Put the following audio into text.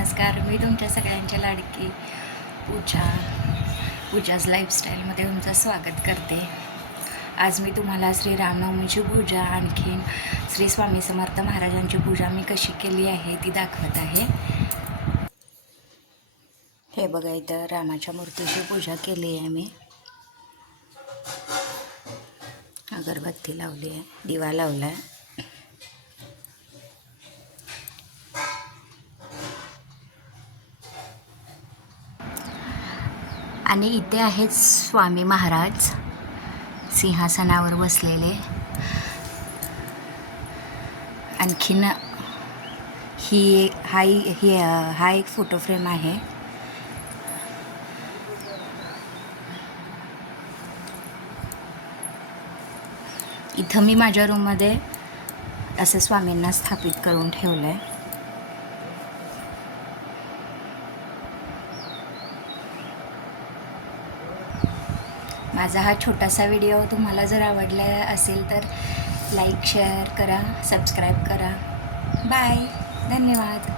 नमस्कार. मी तुमच्या सगळ्यांच्या लाडकी पूजाज लाईफस्टाईलमध्ये तुमचं स्वागत करते. आज मी तुम्हाला श्री रामनवमीची पूजा आणखीन श्री स्वामी समर्थ महाराजांची पूजा मी कशी केली आहे ती दाखवत आहे. हे बघा, इथं रामाच्या मूर्तीची पूजा केली आहे. मी अगरबत्ती लावली आहे, दिवा लावला आहे. आणि इथे आहेत स्वामी महाराज सिंहासनावर बसलेले. आणखीन हा एक फोटो फ्रेम आहे. इथं मी माझ्या रूममध्ये असं स्वामींना स्थापित करून ठेवलं आहे. माझा हा छोटासा व्हिडिओ तुम्हाला जर आवडला असेल तर लाईक शेअर करा, सबस्क्राईब करा. बाय, धन्यवाद.